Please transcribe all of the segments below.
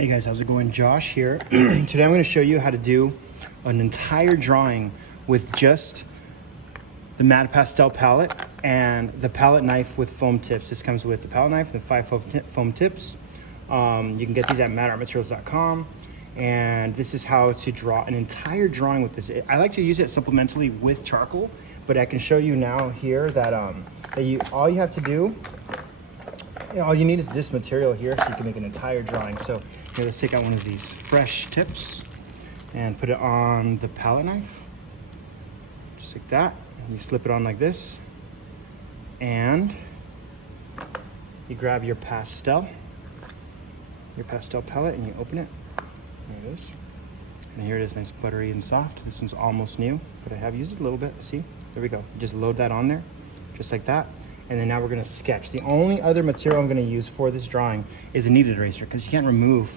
Hey guys, how's it going? Josh here. Today I'm going to show you how to do an entire drawing with just the Mad Pastel palette and the palette knife with foam tips. This comes with the palette knife and 5 foam tips. You can get these at madartmaterials.com, and this is how to draw an entire drawing with this. I like to use it supplementally with charcoal, but I can show you now here that, all you have to do, all you need is this material here, so you can make an entire drawing. So here, let's take out one of these fresh tips and put it on the palette knife, just like that. And you slip it on like this, and you grab your pastel palette, and you open it. There it is. And here it is, nice buttery and soft. This one's almost new, but I have used it a little bit. See, there we go. Just load that on there, just like that. And then now we're gonna sketch. The only other material I'm gonna use for this drawing is a kneaded eraser, because you can't remove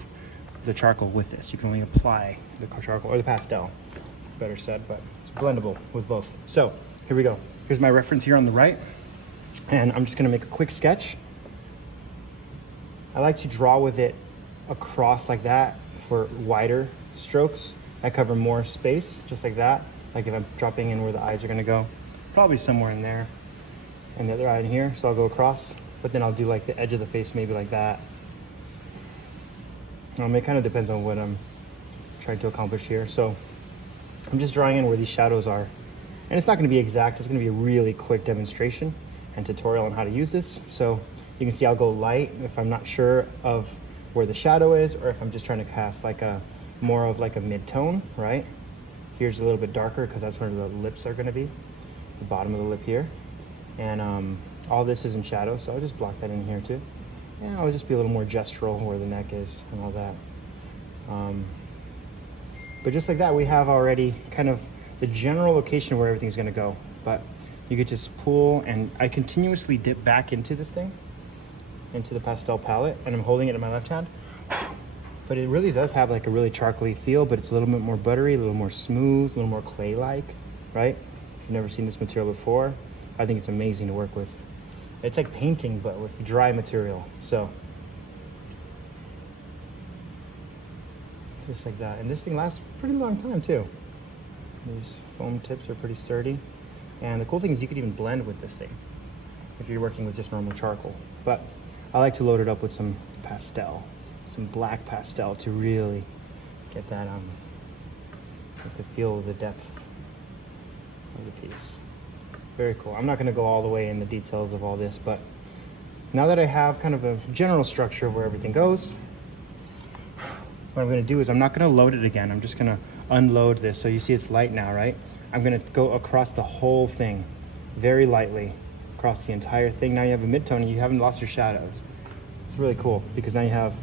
the charcoal with this. You can only apply the charcoal, or the pastel, better said, but it's blendable with both. So here we go. Here's my reference here on the right, and I'm just gonna make a quick sketch. I like to draw with it across like that for wider strokes. I cover more space, just like that. Like if I'm dropping in where the eyes are gonna go, probably somewhere in there. And the other eye in here, so I'll go across, but then I'll do like the edge of the face, maybe like that. It kind of depends on what I'm trying to accomplish here. So I'm just drawing in where these shadows are. And it's not gonna be exact, it's gonna be a really quick demonstration and tutorial on how to use this. So you can see I'll go light if I'm not sure of where the shadow is, or if I'm just trying to cast like more of like a mid-tone, right? Here's a little bit darker because that's where the lips are gonna be, the bottom of the lip here. And all this is in shadow, so I'll just block that in here too. And I'll just be a little more gestural where the neck is and all that. But just like that, we have already kind of the general location where everything's gonna go. But you could just pull, and I continuously dip back into this thing, into the pastel palette, and I'm holding it in my left hand. But it really does have like a really charcoaly feel, but it's a little bit more buttery, a little more smooth, a little more clay-like, right? If you've never seen this material before, I think it's amazing to work with. It's like painting, but with dry material. So, just like that. And this thing lasts a pretty long time too. These foam tips are pretty sturdy. And the cool thing is you could even blend with this thing if you're working with just normal charcoal. But I like to load it up with some pastel, some black pastel, to really get that, get the feel of the depth of the piece. Very cool. I'm not going to go all the way in the details of all this, but now that I have kind of a general structure of where everything goes, what I'm going to do is I'm not going to load it again. I'm just going to unload this. So you see it's light now, right? I'm going to go across the whole thing very lightly, across the entire thing. Now you have a mid-tone and you haven't lost your shadows. It's really cool because now you have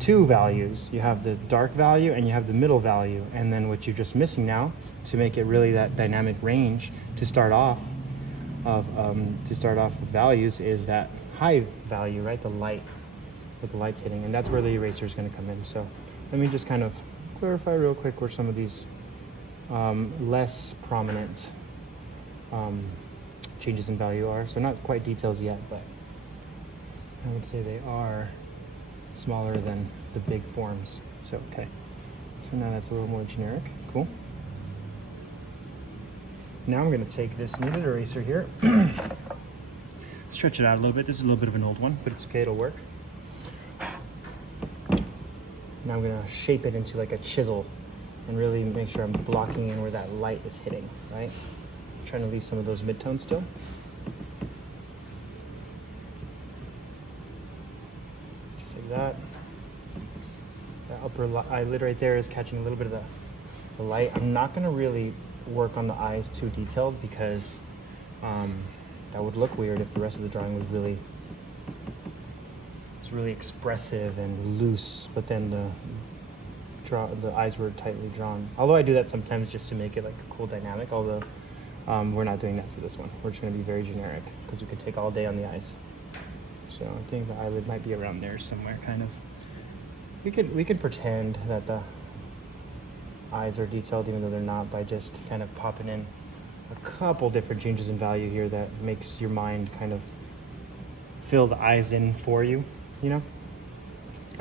two values. You have the dark value and you have the middle value. And then what you're just missing now, to make it really that dynamic range to start off with values, is that high value, right? The light, with the lights hitting, and that's where the eraser is going to come in. So let me just kind of clarify real quick where some of these less prominent changes in value are. So not quite details yet, but I would say they are smaller than the big forms. So okay, so now that's a little more generic. Cool. Now I'm going to take this kneaded eraser here, stretch it out a little bit. This is a little bit of an old one, but it's okay, it'll work. Now I'm going to shape it into like a chisel and really make sure I'm blocking in where that light is hitting, right? I'm trying to leave some of those mid-tones still. Just like that. That upper eyelid right there is catching a little bit of the light. I'm not going to really work on the eyes too detailed, because that would look weird if the rest of the drawing was really expressive and loose, but then the eyes were tightly drawn. Although I do that sometimes just to make it like a cool dynamic, although we're not doing that for this one. We're just going to be very generic because we could take all day on the eyes. So I think the eyelid might be around there somewhere, kind of. We could pretend that the eyes are detailed even though they're not, by just kind of popping in a couple different changes in value here that makes your mind kind of fill the eyes in for you, you know?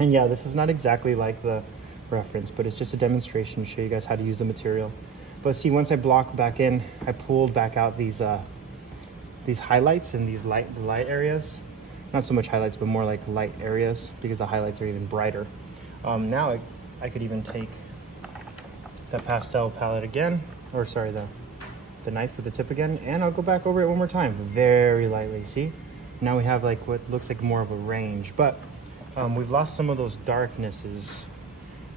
And yeah, this is not exactly like the reference, but it's just a demonstration to show you guys how to use the material. But see, once I blocked back in, I pulled back out these highlights in these light areas. Not so much highlights, but more like light areas, because the highlights are even brighter. Now I could even take that pastel palette again, or sorry, the knife with the tip again, and I'll go back over it one more time, very lightly. See? Now we have like what looks like more of a range, but we've lost some of those darknesses,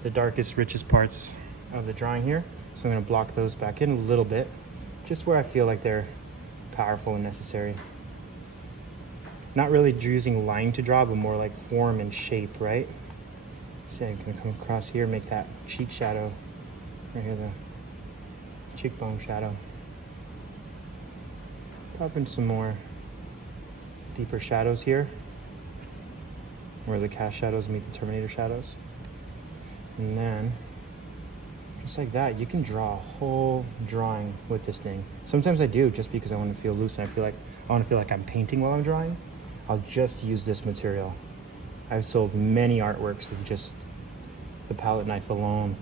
the darkest, richest parts of the drawing here. So I'm gonna block those back in a little bit, just where I feel like they're powerful and necessary. Not really using line to draw, but more like form and shape, right? See, I'm gonna come across here, make that cheek shadow, right here, the cheekbone shadow. Pop in some more deeper shadows here, where the cast shadows meet the Terminator shadows. And then, just like that, you can draw a whole drawing with this thing. Sometimes I do, just because I want to feel loose and I want to feel like I'm painting while I'm drawing. I'll just use this material. I've sold many artworks with just the palette knife alone.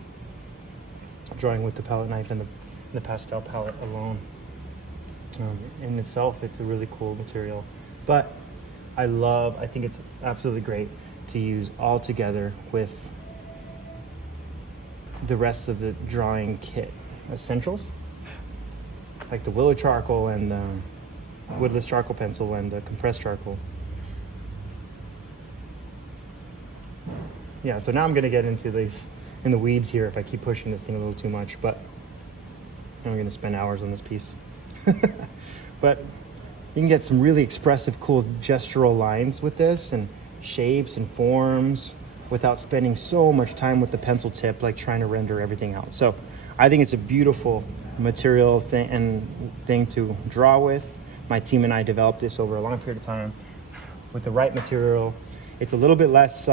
Drawing with the palette knife and the pastel palette alone. In itself, it's a really cool material. But I think it's absolutely great to use all together with the rest of the drawing kit essentials, like the willow charcoal and the woodless charcoal pencil and the compressed charcoal. Yeah, so now I'm gonna get into these in the weeds here if I keep pushing this thing a little too much, but I'm gonna spend hours on this piece. But you can get some really expressive, cool gestural lines with this, and shapes and forms, without spending so much time with the pencil tip, like trying to render everything out. So I think it's a beautiful material thing to draw with. My team and I developed this over a long period of time with the right material. It's a little bit less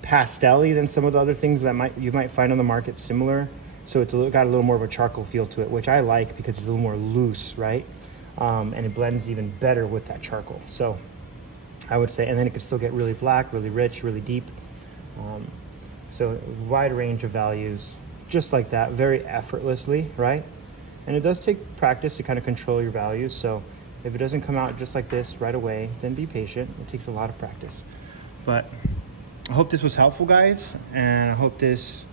pastel-y than some of the other things that you might find on the market similar. So it's got a little more of a charcoal feel to it, which I like because it's a little more loose, right? And it blends even better with that charcoal. So I would say, and then it could still get really black, really rich, really deep. So a wide range of values, just like that, very effortlessly, right? And it does take practice to kind of control your values. So if it doesn't come out just like this right away, then be patient. It takes a lot of practice. But I hope this was helpful, guys. And I hope this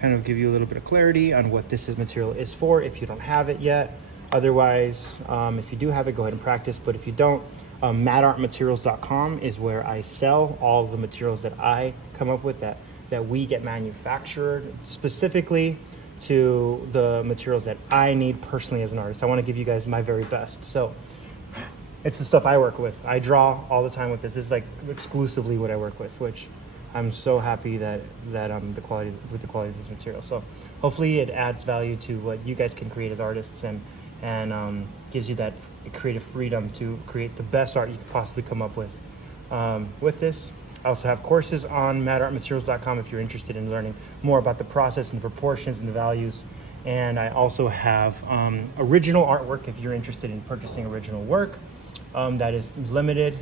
kind of give you a little bit of clarity on what this material is for if you don't have it yet. Otherwise, if you do have it, go ahead and practice. But if you don't, madartmaterials.com is where I sell all the materials that I come up with that we get manufactured specifically to the materials that I need personally as an artist. I want to give you guys my very best. So it's the stuff I work with. I draw all the time with this. This is like exclusively what I work with, which I'm so happy that the quality of this material. So hopefully it adds value to what you guys can create as artists, and gives you that creative freedom to create the best art you could possibly come up with this. I also have courses on madartmaterials.com if you're interested in learning more about the process and the proportions and the values. And I also have original artwork if you're interested in purchasing original work. That is limited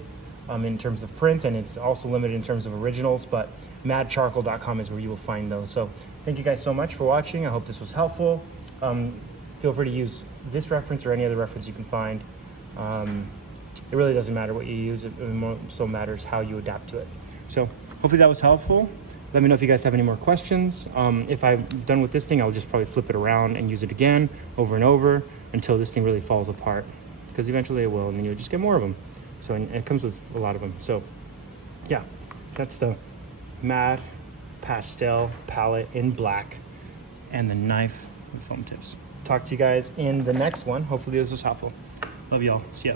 in terms of print, and it's also limited in terms of originals, but madcharcoal.com is where you will find those. So thank you guys so much for watching. I hope this was helpful. Feel free to use this reference or any other reference you can find. It really doesn't matter what you use, it so matters how you adapt to it. So hopefully that was helpful. Let me know if you guys have any more questions. If I'm done with this thing, I'll just probably flip it around and use it again over and over until this thing really falls apart, because eventually it will, and then you'll just get more of them. So, and it comes with a lot of them. So yeah, that's the Mad Pastel palette in black and the knife with foam tips. Talk to you guys in the next one. Hopefully this was helpful. Love y'all. See ya.